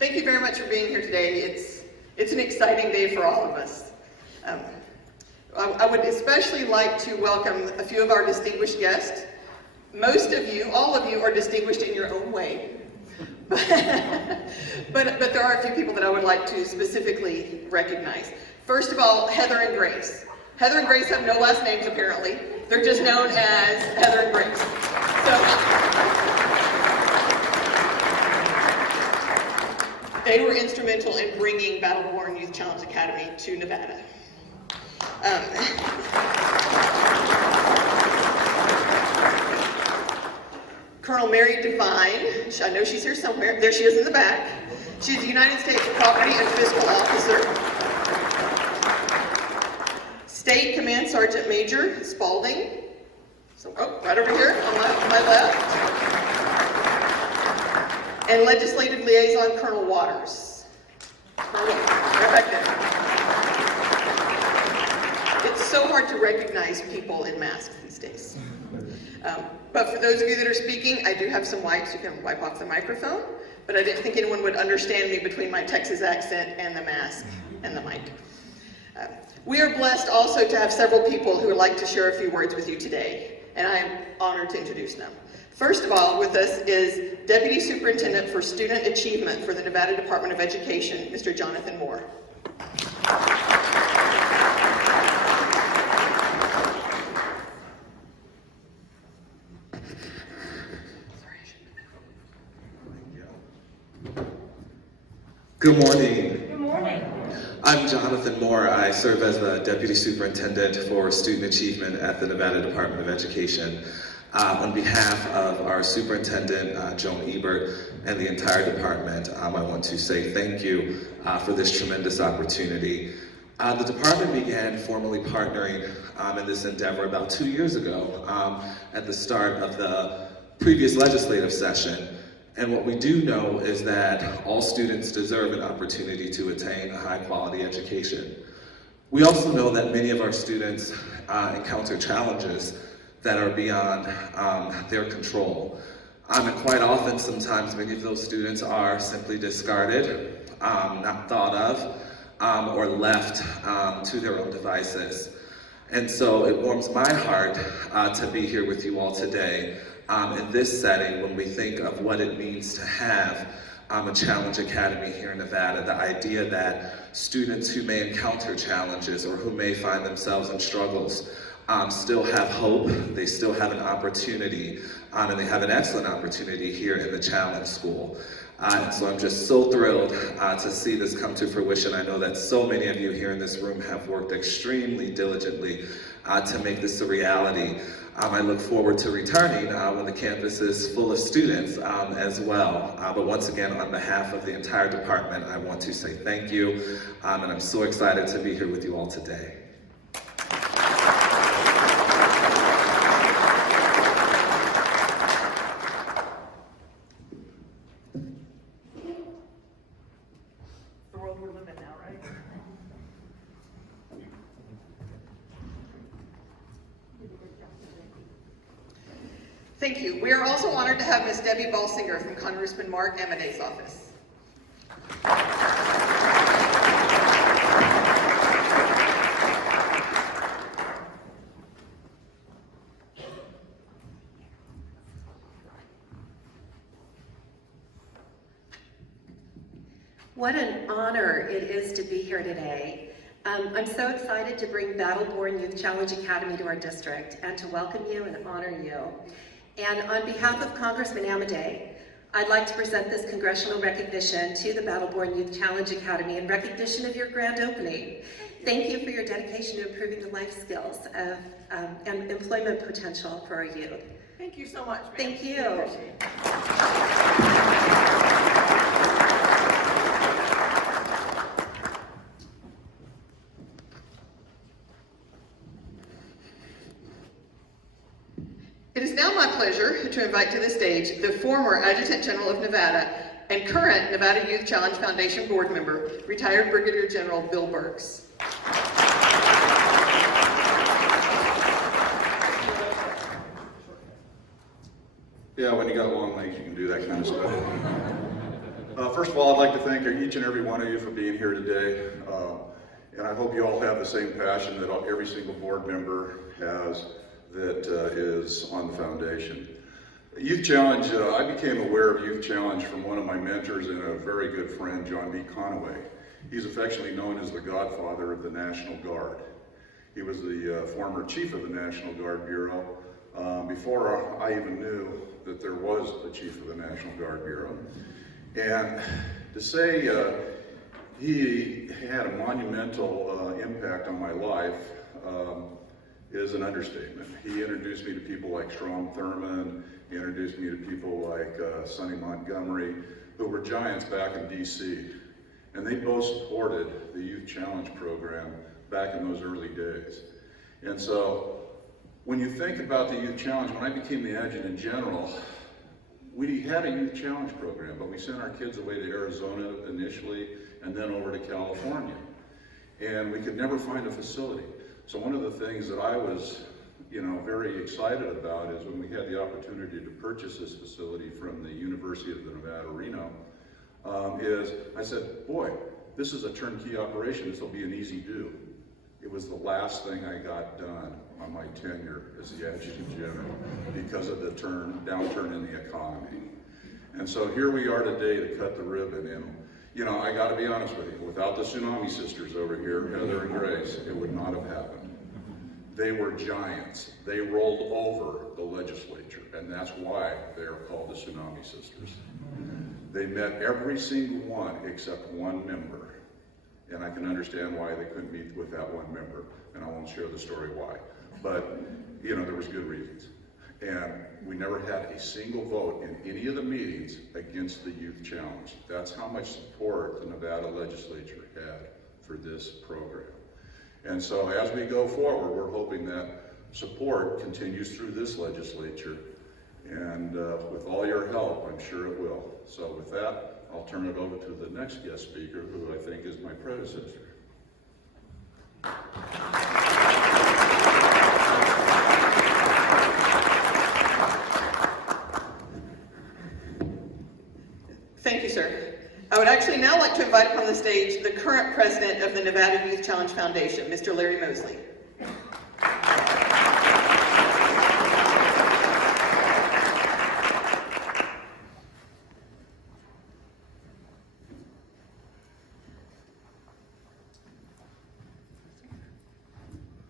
Thank you very much for being here today. It's an exciting day for all of us. I would especially like to welcome a few of our distinguished guests. Most of you, all of you, are distinguished in your own way. But there are a few people that I would like to specifically recognize. First of all, Heather and Grace. Heather and Grace have no last names, apparently. They're just known as Heather and Grace. So, they were instrumental in bringing Battle-Born Youth Challenge Academy to Nevada. Colonel Mary Devine, I know she's here somewhere. There she is in the back. She's the United States Property and Fiscal Officer. State Command Sergeant Major Spalding. So, right over here on my left. And Legislative Liaison Colonel Waters. Right back there. It's so hard to recognize people in masks these days. But for those of you that are speaking, I do have some wipes. You can wipe off the microphone. But I didn't think anyone would understand me between my Texas accent and the mask and the mic. We are blessed also to have several people who would like to share a few words with you today, and I am honored to introduce them. First of all, with us is Deputy Superintendent for Student Achievement for the Nevada Department of Education, Mr. Jonathan Moore. Good morning. Good morning. I'm Jonathan Moore. I serve as the Deputy Superintendent for Student Achievement at the Nevada Department of Education. On behalf of our Superintendent, Joan Ebert, and the entire department, I want to say thank you for this tremendous opportunity. The department began formally partnering in this endeavor about 2 years ago at the start of the previous legislative session. And what we do know is that all students deserve an opportunity to attain a high-quality education. We also know that many of our students encounter challenges that are beyond their control. And quite often, sometimes many of those students are simply discarded, not thought of, or left to their own devices. And so it warms my heart to be here with you all today in this setting when we think of what it means to have a Challenge Academy here in Nevada. The idea that students who may encounter challenges or who may find themselves in struggles still have hope, they still have an opportunity, and they have an excellent opportunity here in the Challenge School. And so I'm just so thrilled to see this come to fruition. I know that so many of you here in this room have worked extremely diligently to make this a reality. I look forward to returning when the campus is full of students as well. But once again, on behalf of the entire department, I want to say thank you, and I'm so excited to be here with you all today. The world we live in now, right? Thank you. We are also honored to have Ms. Debbie Balsinger from Congressman Mark Amadei's office. What an honor it is to be here today. I'm so excited to bring Battle-Born Youth Challenge Academy to our district and to welcome you and honor you. And on behalf of Congressman Amadei, I'd like to present this congressional recognition to the Battle-Born Youth Challenge Academy in recognition of your grand opening. Thank you for your dedication to improving the life skills of, and employment potential for our youth. Thank you so much, ma'am. Thank you. I appreciate it. It is now my pleasure to invite to the stage the former Adjutant General of Nevada and current Nevada Youth Challenge Foundation board member, retired Brigadier General Bill Burks. Yeah, when you got long legs, you can do that kind of stuff. First of all, I'd like to thank each and every one of you for being here today. And I hope you all have the same passion that every single board member has that is on the foundation. Youth Challenge, I became aware of Youth Challenge from one of my mentors and a very good friend, John B. Conaway. He's affectionately known as the godfather of the National Guard. He was the former chief of the National Guard Bureau before I even knew that there was a chief of the National Guard Bureau. And to say he had a monumental impact on my life is an understatement. He introduced me to people like Strom Thurmond. He introduced me to people like Sonny Montgomery, who were giants back in DC. And they both supported the Youth Challenge program back in those early days. And so when you think about the Youth Challenge, when I became the adjutant general, we had a Youth Challenge program, but we sent our kids away to Arizona initially and then over to California. And we could never find a facility. So one of the things that I was very excited about is when we had the opportunity to purchase this facility from the University of the Nevada, Reno, is I said, boy, this is a turnkey operation, this will be an easy do. It was the last thing I got done on my tenure as the adjutant general because of the downturn in the economy. And so here we are today to cut the ribbon. And I gotta be honest with you, without the Tsunami Sisters over here, Heather and Grace, it would not have happened. They were giants. They rolled over the legislature, and that's why they are called the Tsunami Sisters. They met every single one except one member, and I can understand why they couldn't meet with that one member, and I won't share the story why. But, there was good reasons. And we never had a single vote in any of the meetings against the Youth Challenge. That's how much support the Nevada legislature had for this program. And so as we go forward, we're hoping that support continues through this legislature. And with all your help, I'm sure it will. So with that, I'll turn it over to the next guest speaker, who I think is my predecessor. Thank you, sir. I would actually now like to invite upon the stage the current president of the Nevada Youth Challenge Foundation, Mr. Larry Mosley.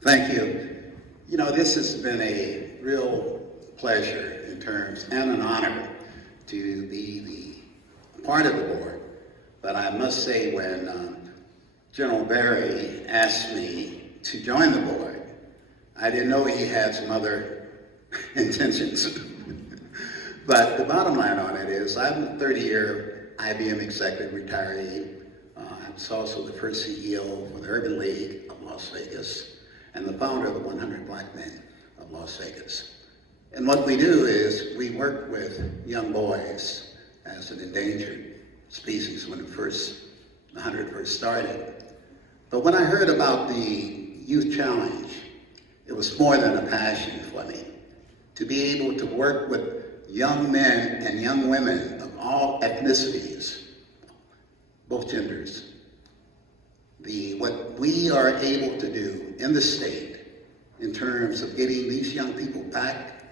Thank you. This has been a real pleasure in terms and an honor to be the part of the board. But I must say, when General Berry asked me to join the board, I didn't know he had some other intentions. But the bottom line on it is, I'm a 30-year IBM executive retiree. I was also the first CEO for the Urban League of Las Vegas and the founder of the 100 Black Men of Las Vegas. And what we do is we work with young boys as an endangered species when the 100 first started. But when I heard about the Youth Challenge, it was more than a passion for me to be able to work with young men and young women of all ethnicities, both genders. What we are able to do in the state in terms of getting these young people back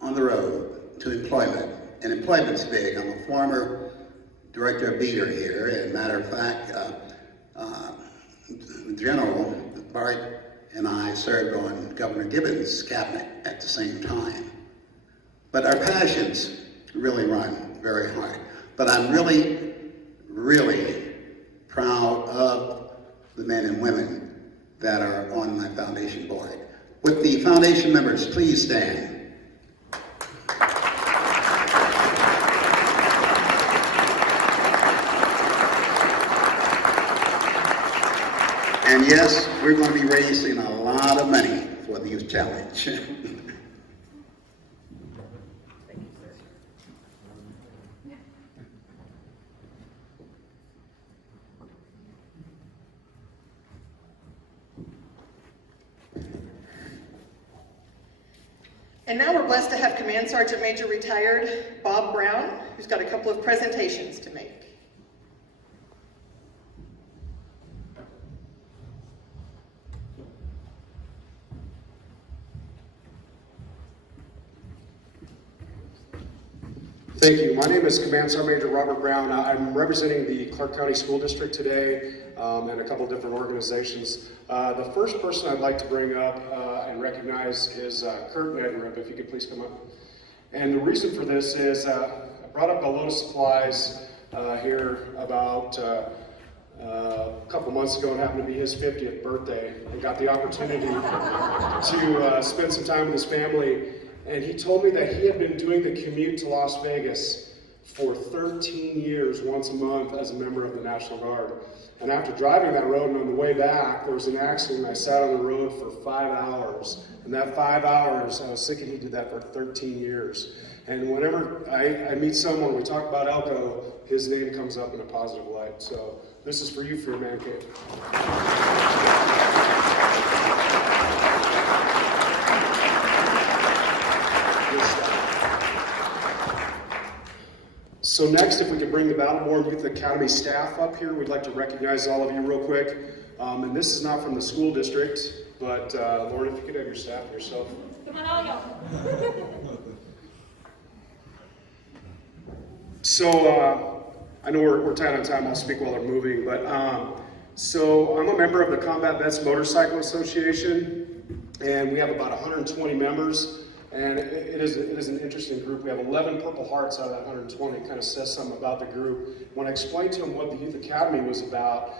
on the road to employment, and employment's big. I'm a former director of BEATER here, and matter of fact, General Bart and I served on Governor Gibbons' cabinet at the same time. But our passions really run very hard. But I'm really, really proud of the men and women that are on my foundation board. Would the foundation members please stand? And yes, we're going to be raising a lot of money for the Youth Challenge. And now we're blessed to have Command Sergeant Major retired Bob Brown, who's got a couple of presentations to make. Thank you. My name is Command Sergeant Major Robert Brown. I'm representing the Clark County School District today and a couple different organizations. The first person I'd like to bring up and recognize is Kurt Nedrip, if you could please come up. And the reason for this is I brought up a load of supplies here about a couple months ago. It happened to be his 50th birthday, and got the opportunity to spend some time with his family. And he told me that he had been doing the commute to Las Vegas for 13 years, once a month, as a member of the National Guard. And after driving that road and on the way back, there was an accident, and I sat on the road for 5 hours. And that 5 hours, I was thinking he did that for 13 years. And whenever I meet someone, we talk about Elko, his name comes up in a positive light. So this is for you, for your man cave. So next, if we could bring the Battleborn Youth Academy staff up here, we'd like to recognize all of you real quick. And this is not from the school district, but Lauren, if you could have your staff and yourself. Come on, all y'all. So I know we're tight on time, I'll speak while they're moving, but so I'm a member of the Combat Vets Motorcycle Association, and we have about 120 members. And it is an interesting group. We have 11 Purple Hearts out of that 120. It kind of says something about the group. When I explained to them what the Youth Academy was about,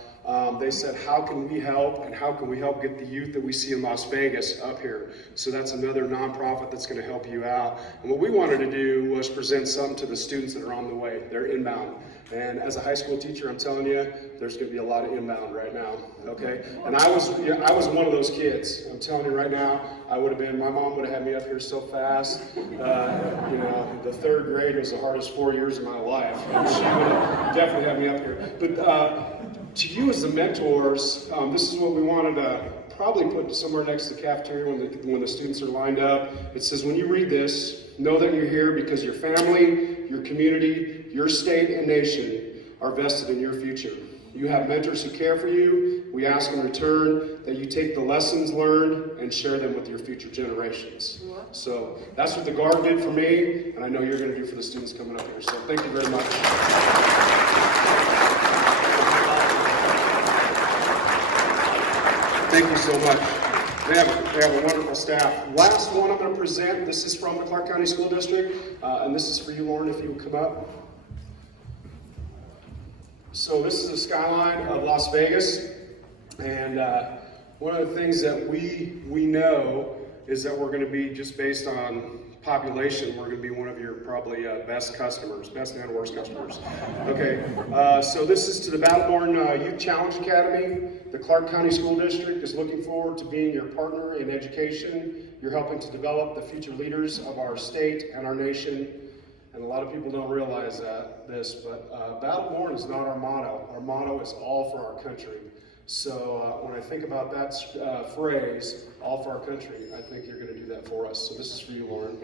they said, how can we help, and how can we help get the youth that we see in Las Vegas up here? So that's another nonprofit that's going to help you out. And what we wanted to do was present something to the students that are on the way. They're inbound. And as a high school teacher, I'm telling you, there's going to be a lot of inbound right now, okay? And I was one of those kids. I'm telling you right now, my mom would have had me up here so fast. You know, the third grade was the hardest 4 years of my life. And she would have definitely had me up here. But to you as the mentors, this is what we wanted to probably put somewhere next to the cafeteria when the students are lined up. It says, when you read this, know that you're here because your family, your community, your state and nation are vested in your future. You have mentors who care for you. We ask in return that you take the lessons learned and share them with your future generations. So that's what the Guard did for me, and I know you're going to do for the students coming up here. So thank you very much. Thank you so much. They have a wonderful staff. Last one I'm going to present, this is from the Clark County School District, and this is for you, Lauren, if you would come up. So this is the skyline of Las Vegas, and one of the things that we know is that we're going to be, just based on population, we're going to be one of your probably best and worst customers. Okay, so this is to the Battleborn Youth Challenge Academy. The Clark County School District is looking forward to being your partner in education. You're helping to develop the future leaders of our state and our nation. And a lot of people don't realize this, but Battleborn is not our motto. Our motto is all for our country. So when I think about that phrase, all for our country, I think you're going to do that for us. So this is for you, Lauren.